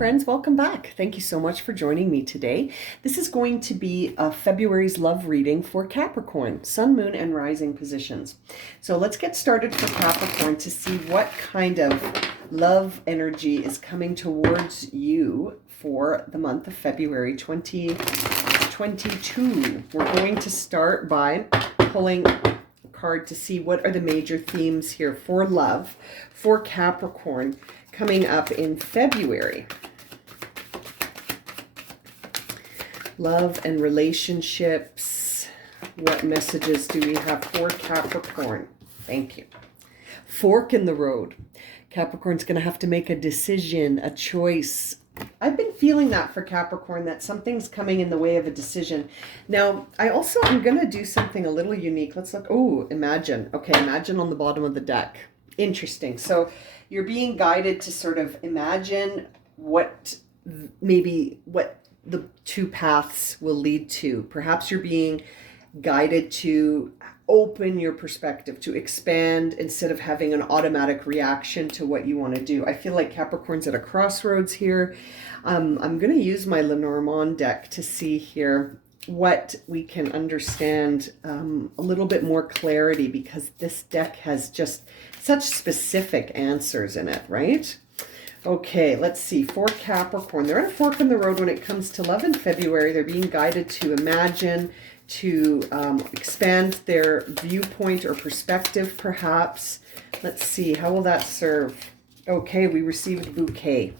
friends, welcome back. Thank you so much for joining me today. This is going to be February's love reading for Capricorn, Sun, Moon, and Rising positions. So let's get started for Capricorn to see what kind of love energy is coming towards you for the month of February 2022. We're going to start by pulling a card to see what are the major themes here for love for Capricorn coming up in February. Love and relationships. What messages do we have for Capricorn? Thank you. Fork in the road. Capricorn's going to have to make a decision, a choice. I've been feeling that for Capricorn, that something's coming in the way of a decision. Now, I'm going to do something a little unique. Let's look. Oh, imagine. Okay, imagine on the bottom of the deck. Interesting. So you're being guided to sort of imagine what the two paths will lead to. Perhaps you're being guided to open your perspective, to expand instead of having an automatic reaction to what you want to do. I feel like Capricorn's at a crossroads here. I'm going to use my Lenormand deck to see here what we can understand a little bit more clarity, because this deck has just such specific answers in it, right? Okay, let's see. For Capricorn, they're at a fork in the road when it comes to love in February. They're being guided to imagine, to expand their viewpoint or perspective, perhaps. Let's see. How will that serve? Okay, we received bouquet.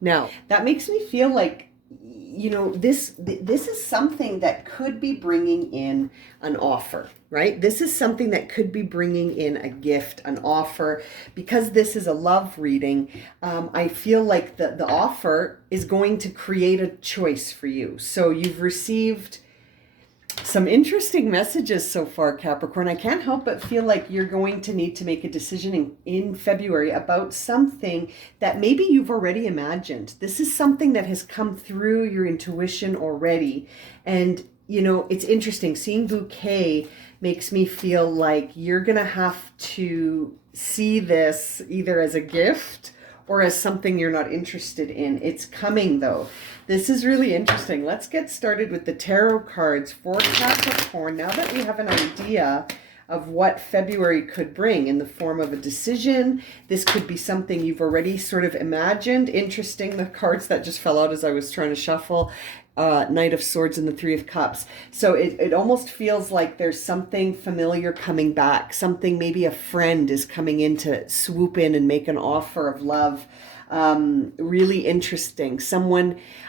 Now, that makes me feel like, this is something that could be bringing in an offer, right? This is something that could be bringing in a gift, an offer. Because this is a love reading, I feel like the offer is going to create a choice for you. So you've received some interesting messages so far, Capricorn. I can't help but feel like you're going to need to make a decision in February about something that maybe you've already imagined. This is something that has come through your intuition already. And, it's interesting. Seeing bouquet makes me feel like you're going to have to see this either as a gift or as something you're not interested in. It's coming, though. This is really interesting. Let's get started with the tarot cards for Capricorn. Now that we have an idea of what February could bring in the form of a decision, this could be something you've already sort of imagined. Interesting, the cards that just fell out as I was trying to shuffle. Knight of Swords and the Three of Cups. So it almost feels like there's something familiar coming back. Something, maybe a friend is coming in to swoop in and make an offer of love. Really interesting.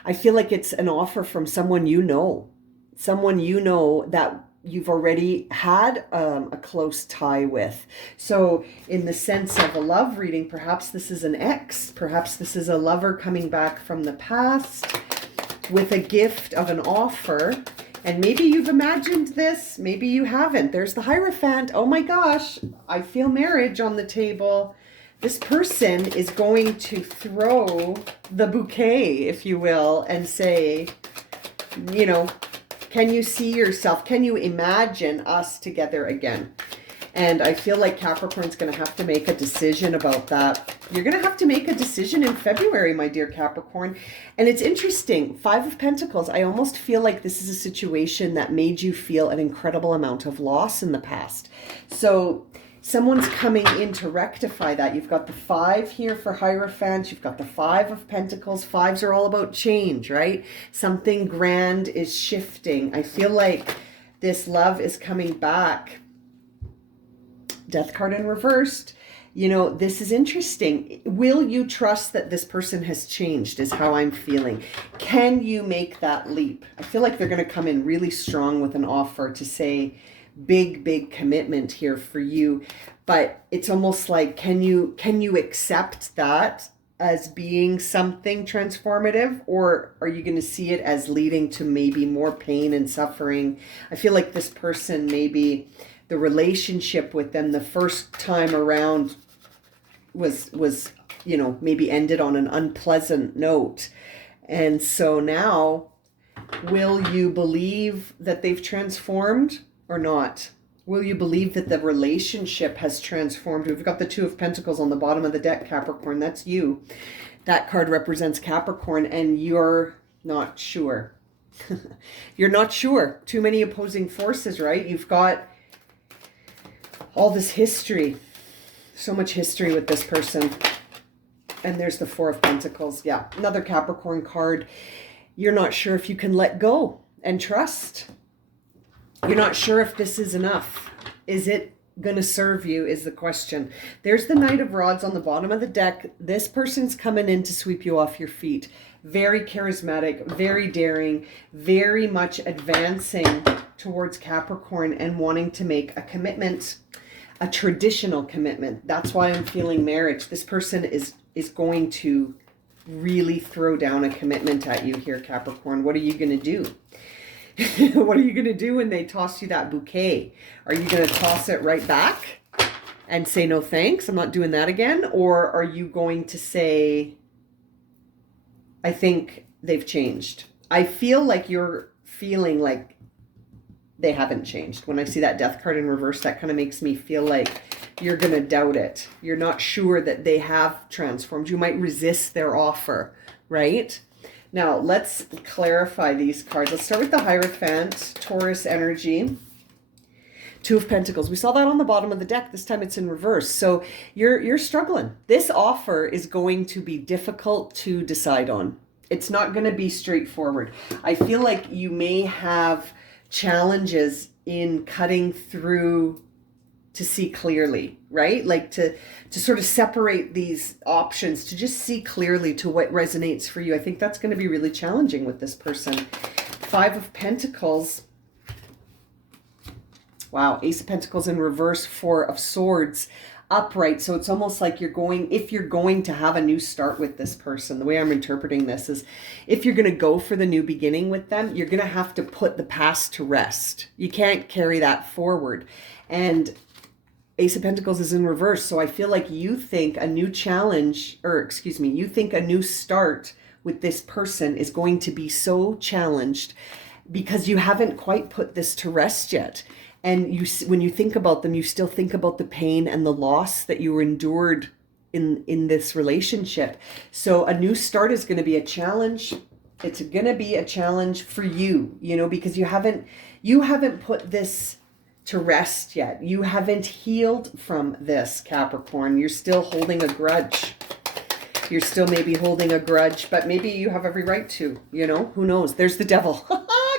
I feel like it's an offer from someone that you've already had a close tie with. So in the sense of a love reading, perhaps this is an ex, perhaps this is a lover coming back from the past with a gift of an offer. And maybe you've imagined this, maybe you haven't. There's the Hierophant. Oh my gosh, I feel marriage on the table. This person is going to throw the bouquet, if you will, and say, can you see yourself? Can you imagine us together again? And I feel like Capricorn's going to have to make a decision about that. You're going to have to make a decision in February, my dear Capricorn. And it's interesting. 5 of Pentacles. I almost feel like this is a situation that made you feel an incredible amount of loss in the past. So someone's coming in to rectify that. You've got the 5 here for Hierophant. You've got the 5 of Pentacles. 5s are all about change, right? Something grand is shifting. I feel like this love is coming back. Death card in reversed. This is interesting. Will you trust that this person has changed is how I'm feeling. Can you make that leap? I feel like they're going to come in really strong with an offer to say big commitment here for you. But it's almost like, can you accept that as being something transformative, or are you going to see it as leading to maybe more pain and suffering? I feel like this person, maybe the relationship with them the first time around was maybe ended on an unpleasant note. And so now, will you believe that they've transformed or not? Will you believe that the relationship has transformed? We've got the 2 of Pentacles on the bottom of the deck, Capricorn. That's you. That card represents Capricorn, and you're not sure. You're not sure. Too many opposing forces, right? You've got all this history. So much history with this person. And there's the Four of Pentacles. Yeah, another Capricorn card. You're not sure if you can let go and trust. You're not sure if this is enough. Is it going to serve you is the question. There's the Knight of Rods on the bottom of the deck. This person's coming in to sweep you off your feet. Very charismatic, very daring, very much advancing towards Capricorn and wanting to make a commitment, a traditional commitment. That's why I'm feeling marriage. This person is going to really throw down a commitment at you here, Capricorn. What are you going to do? What are you going to do when they toss you that bouquet? Are you going to toss it right back and say, no thanks, I'm not doing that again? Or are you going to say, I think they've changed? I feel like you're feeling like they haven't changed. When I see that Death card in reverse, that kind of makes me feel like you're going to doubt it. You're not sure that they have transformed. You might resist their offer, right? Now, let's clarify these cards. Let's start with the Hierophant, Taurus energy. Two of Pentacles. We saw that on the bottom of the deck. This time it's in reverse. So you're struggling. This offer is going to be difficult to decide on. It's not going to be straightforward. I feel like you may have challenges in cutting through to see clearly, right? Like to sort of separate these options, to just see clearly to what resonates for you. I think that's going to be really challenging with this person. Five of Pentacles. Wow. Ace of Pentacles in reverse. Four of Swords upright. So it's almost like if you're going to have a new start with this person, the way I'm interpreting this is if you're going to go for the new beginning with them, you're going to have to put the past to rest. You can't carry that forward. And Ace of Pentacles is in reverse. So I feel like you think a new challenge, you think a new start with this person is going to be so challenged because you haven't quite put this to rest yet. And when you think about them, you still think about the pain and the loss that you endured in this relationship. So a new start is going to be a challenge. It's going to be a challenge for you, because you haven't put this to rest yet. You haven't healed from this, Capricorn. You're still holding a grudge. You're still maybe holding a grudge, but maybe you have every right to, who knows? There's the Devil,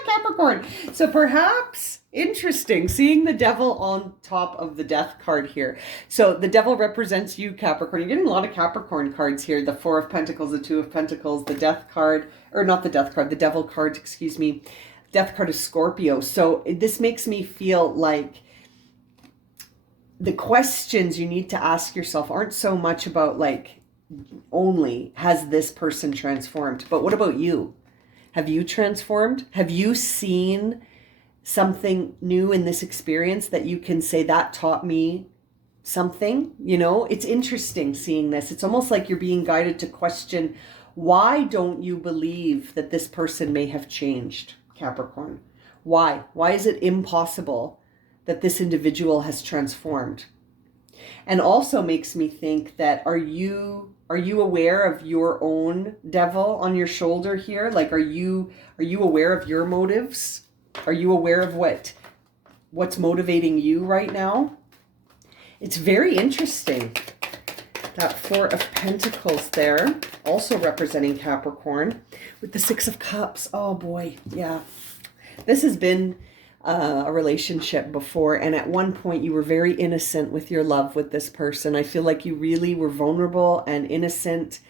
Capricorn. So perhaps, interesting, seeing the Devil on top of the Death card here. So the Devil represents you, Capricorn. You're getting a lot of Capricorn cards here. The Four of Pentacles, the Two of Pentacles, the Death card, or not the Death card, the Devil card, excuse me. Death card is Scorpio. So this makes me feel like the questions you need to ask yourself aren't so much about only has this person transformed, but what about you? Have you transformed? Have you seen something new in this experience that you can say that taught me something? It's interesting seeing this. It's almost like you're being guided to question, why don't you believe that this person may have changed? Capricorn. Why? Why is it impossible that this individual has transformed? And also makes me think that are you aware of your own devil on your shoulder here? Are you aware of your motives? Are you aware of what's motivating you right now? It's very interesting. That Four of Pentacles there, also representing Capricorn, with the Six of Cups. Oh boy, yeah. This has been a relationship before, and at one point you were very innocent with your love with this person. I feel like you really were vulnerable and innocent,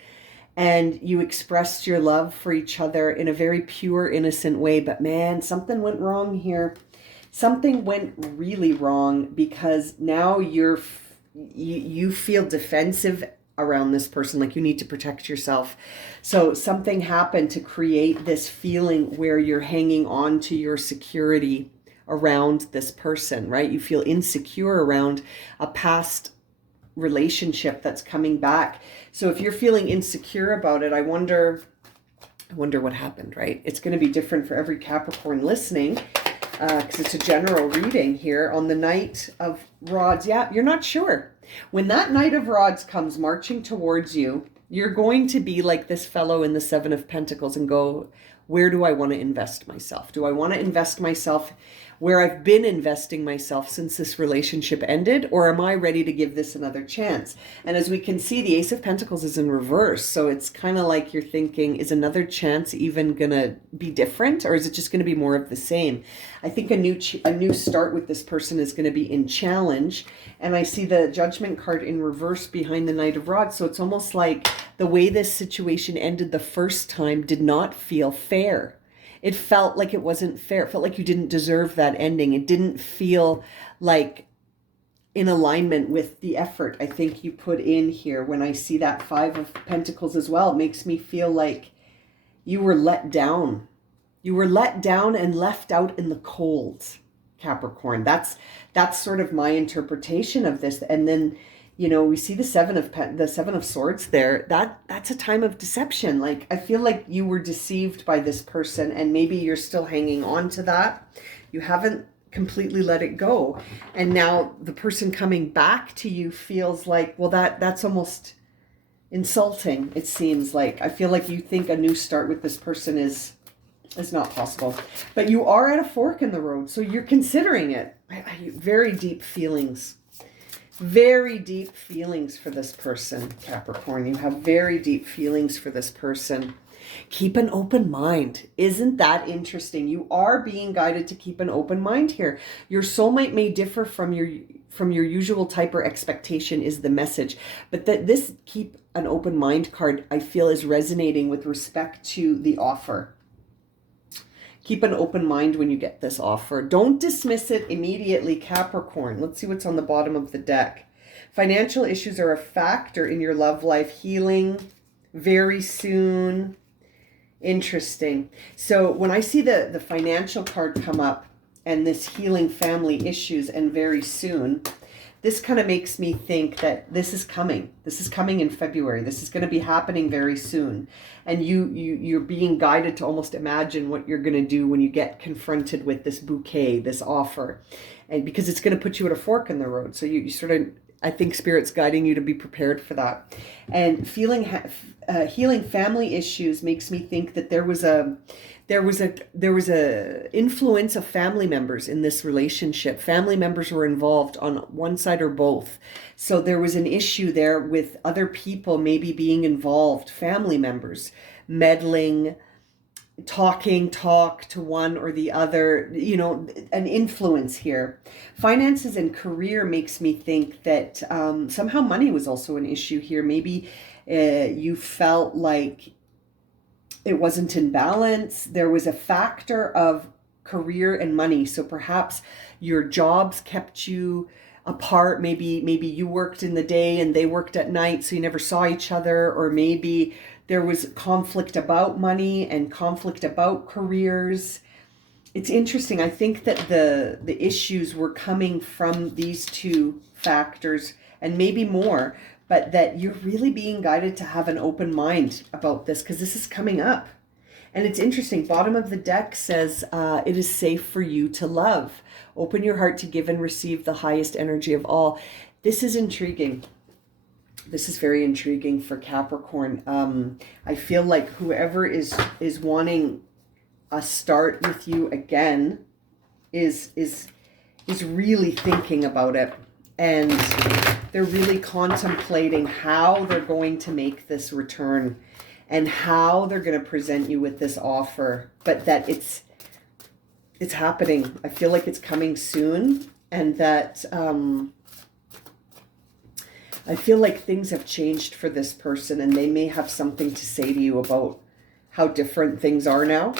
and you expressed your love for each other in a very pure, innocent way. But man, something went wrong here. Something went really wrong, because now you feel defensive around this person, like you need to protect yourself. So something happened to create this feeling where you're hanging on to your security around this person, right? You feel insecure around a past relationship that's coming back. So if you're feeling insecure about it, I wonder what happened, right? It's going to be different for every Capricorn listening, because it's a general reading here on the Knight of Rods. Yeah, you're not sure. When that Knight of Rods comes marching towards you, You're going to be like this fellow in the Seven of Pentacles and go, where do I want to invest myself? Do I want to invest myself where I've been investing myself since this relationship ended? Or am I ready to give this another chance? And as we can see, the Ace of Pentacles is in reverse. So it's kind of like you're thinking, is another chance even going to be different? Or is it just going to be more of the same? I think a new start with this person is going to be in challenge. And I see the Judgment card in reverse behind the Knight of Rods. So it's almost like the way this situation ended the first time did not feel fair. It felt like it wasn't fair. It felt like you didn't deserve that ending. It didn't feel like in alignment with the effort I think you put in here. When I see that Five of Pentacles as well, it makes me feel like you were let down. You were let down and left out in the cold, Capricorn. That's sort of my interpretation of this. And then, you know, we see the Seven of Swords there. That's a time of deception. Like, I feel like you were deceived by this person and maybe you're still hanging on to that. You haven't completely let it go. And now the person coming back to you feels like, well, that's almost insulting. It seems like, I feel like you think a new start with this person is not possible, but you are at a fork in the road. So you're considering it. Very deep feelings. Very deep feelings for this person, Capricorn. You have very deep feelings for this person. Keep an open mind. Isn't that interesting? You are being guided to keep an open mind here. Your soulmate may differ from your usual type or expectation is the message. But that this keep an open mind card, I feel, is resonating with respect to the offer. Keep an open mind when you get this offer. Don't dismiss it immediately, Capricorn. Let's see what's on the bottom of the deck. Financial issues are a factor in your love life. Healing very soon. Interesting. So when I see the financial card come up and this healing family issues and very soon, this kind of makes me think that this is coming. This is coming in February. This is going to be happening very soon. And you're being guided to almost imagine what you're going to do when you get confronted with this bouquet, this offer. And because it's going to put you at a fork in the road. So you sort of, I think Spirit's guiding you to be prepared for that. And healing family issues makes me think that there was a influence of family members in this relationship. Family members were involved on one side or both. So there was an issue there with other people maybe being involved, family members meddling, talk to one or the other, you know, an influence here. Finances and career makes me think that somehow money was also an issue here. Maybe you felt like it wasn't in balance. There was a factor of career and money. So perhaps your jobs kept you apart. Maybe you worked in the day and they worked at night, so you never saw each other. Or maybe there was conflict about money and conflict about careers. It's interesting. I think that the issues were coming from these two factors and maybe more, but that you're really being guided to have an open mind about this because this is coming up. And it's interesting. Bottom of the deck says, it is safe for you to love. Open your heart to give and receive the highest energy of all. This is intriguing. This is very intriguing for Capricorn. I feel like whoever is wanting a start with you again is really thinking about it. And they're really contemplating how they're going to make this return and how they're going to present you with this offer, but that it's happening. I feel like it's coming soon, and that I feel like things have changed for this person and they may have something to say to you about how different things are now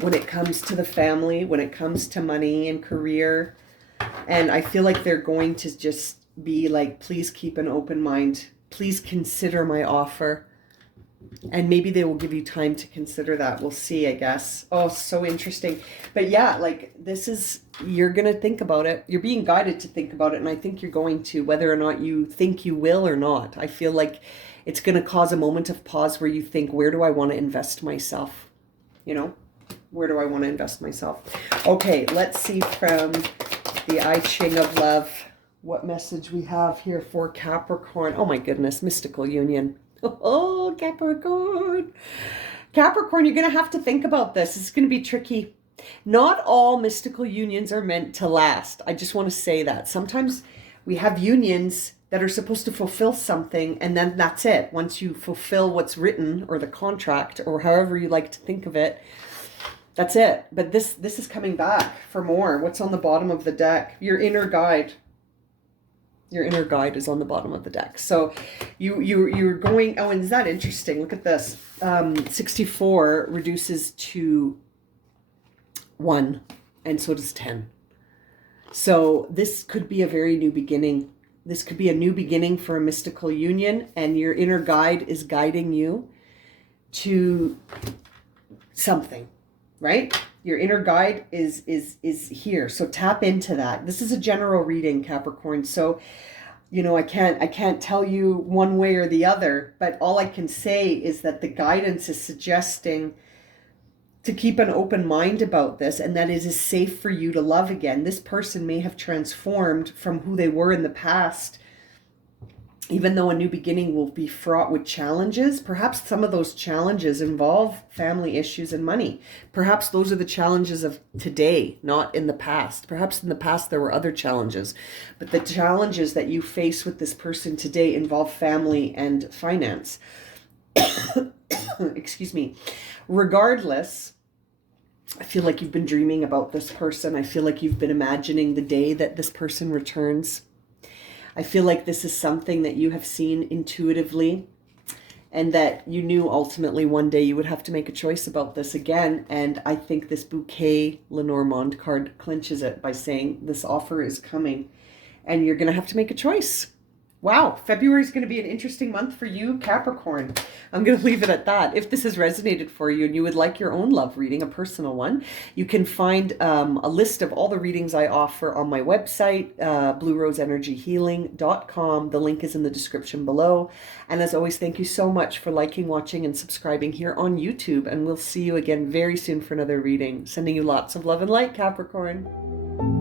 when it comes to the family, when it comes to money and career. And I feel like they're going to just be like, please keep an open mind. Please consider my offer. And maybe they will give you time to consider that. We'll see, I guess. Oh, so interesting. But yeah, like this is, you're going to think about it. You're being guided to think about it. And I think you're going to, whether or not you think you will or not. I feel like it's going to cause a moment of pause where you think, where do I want to invest myself? You know, where do I want to invest myself? Okay, let's see from the I Ching of Love. what message we have here for Capricorn. Oh my goodness, mystical union. Oh, Capricorn. Capricorn, you're going to have to think about this. It's going to be tricky. Not all mystical unions are meant to last. I just want to say that. Sometimes we have unions that are supposed to fulfill something, and then that's it. Once you fulfill what's written, or the contract, or however you like to think of it, that's it. But this is coming back for more. What's on the bottom of the deck? Your inner guide. Your inner guide is on the bottom of the deck. So you're going, oh, and is that interesting? Look at this. 64 reduces to 1, and so does 10. So this could be a very new beginning. This could be a new beginning for a mystical union, and your inner guide is guiding you to something, right? Your inner guide is here. So tap into that. This is a general reading, Capricorn. So, you know, I can't tell you one way or the other, but all I can say is that the guidance is suggesting to keep an open mind about this, and that it is safe for you to love again. This person may have transformed from who they were in the past, even though a new beginning will be fraught with challenges. Perhaps some of those challenges involve family issues and money. Perhaps those are the challenges of today, not in the past. Perhaps in the past there were other challenges, but the challenges that you face with this person today involve family and finance. Excuse me. Regardless, I feel like you've been dreaming about this person. I feel like you've been imagining the day that this person returns. I feel like this is something that you have seen intuitively, and that you knew ultimately one day you would have to make a choice about this again. And I think this Bouquet Lenormand card clinches it by saying this offer is coming and you're going to have to make a choice. Wow, February is going to be an interesting month for you, Capricorn. I'm going to leave it at that. If this has resonated for you and you would like your own love reading, a personal one, you can find a list of all the readings I offer on my website, blueroseenergyhealing.com. The link is in the description below. And as always, thank you so much for liking, watching, and subscribing here on YouTube. And we'll see you again very soon for another reading. Sending you lots of love and light, Capricorn.